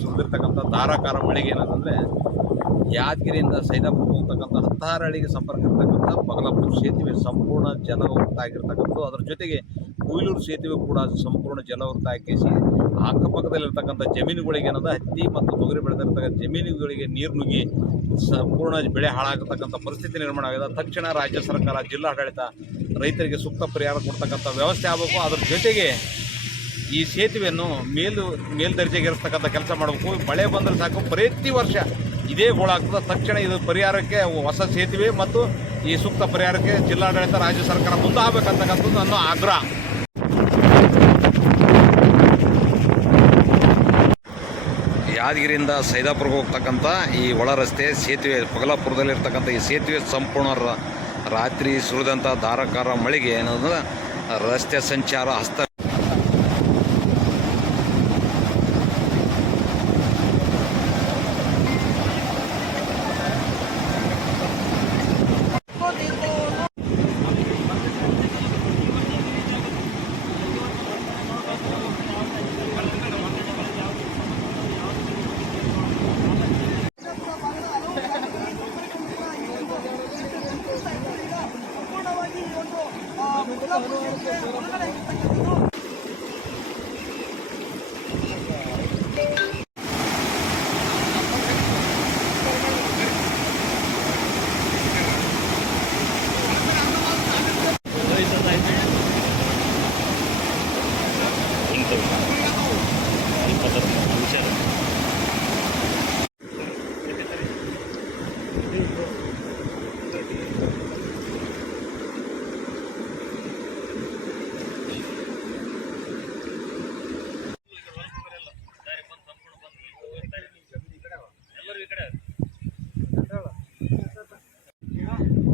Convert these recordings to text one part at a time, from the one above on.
ಸುರಿದಿರ್ತಕ್ಕಂಥ ಧಾರಾಕಾರ ಮಳೆಗೆ ಏನಂತಂದರೆ ಯಾದಗಿರಿಯಿಂದ ಸೈದಾಪುರ ಹೋಗ್ತಕ್ಕಂಥ 16 ಹಳ್ಳಿಗೆ ಸಂಪರ್ಕ ಇರ್ತಕ್ಕಂಥ ಬಗಲಾಪುರ ಸೇತುವೆ ಸಂಪೂರ್ಣ ಜಲವೃತ ಆಗಿರ್ತಕ್ಕಂಥದ್ದು. ಅದರ ಜೊತೆಗೆ ಕೊಯ್ಲೂರು ಸೇತುವೆ ಕೂಡ ಸಂಪೂರ್ಣ ಜಲವೃತ ಹಾಕಿಸಿ ಅಕ್ಕಪಕ್ಕದಲ್ಲಿರ್ತಕ್ಕಂಥ ಜಮೀನುಗಳಿಗೆ ಏನಂದ್ರೆ ಹತ್ತಿ ಮತ್ತು ತೊಗರಿ ಬೆಳೆದಿರ್ತಕ್ಕಂಥ ಜಮೀನುಗಳಿಗೆ ನೀರು ನುಗ್ಗಿ ಸಂಪೂರ್ಣ ಬೆಳೆ ಹಾಳಾಗತಕ್ಕಂಥ ಪರಿಸ್ಥಿತಿ ನಿರ್ಮಾಣ ಆಗಿದೆ. ತಕ್ಷಣ ರಾಜ್ಯ ಸರ್ಕಾರ, ಜಿಲ್ಲಾಡಳಿತ ರೈತರಿಗೆ ಸೂಕ್ತ ಪರಿಹಾರ ಕೊಡ್ತಕ್ಕಂಥ ವ್ಯವಸ್ಥೆ ಆಗಬೇಕು. ಅದರ ಜೊತೆಗೆ ಈ ಸೇತುವೆಯನ್ನು ಮೇಲ್ದರ್ಜೆಗೇರಿಸ್ತಕ್ಕಂಥ ಕೆಲಸ ಮಾಡಬೇಕು. ಮಳೆ ಬಂದರೆ ಸಾಕು, ಪ್ರತಿ ವರ್ಷ ಇದೇ ಗೋಳಾಗ್ತದೆ. ತಕ್ಷಣ ಇದು ಪರಿಹಾರಕ್ಕೆ ಹೊಸ ಸೇತುವೆ ಮತ್ತು ಈ ಸೂಕ್ತ ಪರಿಹಾರಕ್ಕೆ ಜಿಲ್ಲಾಡಳಿತ, ರಾಜ್ಯ ಸರ್ಕಾರ ಮುಂದಾಗಬೇಕಂತಕ್ಕಂಥದ್ದು ನನ್ನ ಆಗ್ರಹ. ಯಾದಗಿರಿಯಿಂದ ಸೈದಾಪುರಕ್ಕೆ ಹೋಗ್ತಕ್ಕಂಥ ಈ ಒಳ ರಸ್ತೆ ಸೇತುವೆ, ಬಗಲಾಪುರದಲ್ಲಿರ್ತಕ್ಕಂಥ ಈ ಸೇತುವೆ ಸಂಪೂರ್ಣ ರಾತ್ರಿ ಸುರಿದಂಥ ಧಾರಾಕಾರ ಮಳೆಗೆ ಏನಂದ್ರೆ ರಸ್ತೆ ಸಂಚಾರ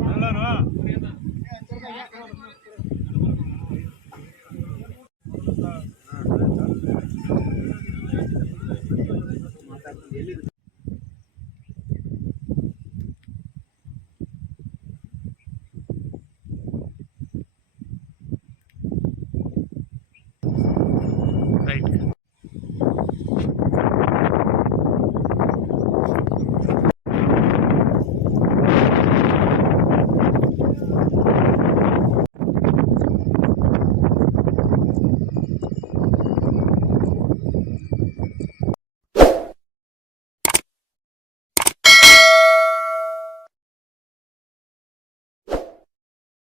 ಎಲ್ಲರೂ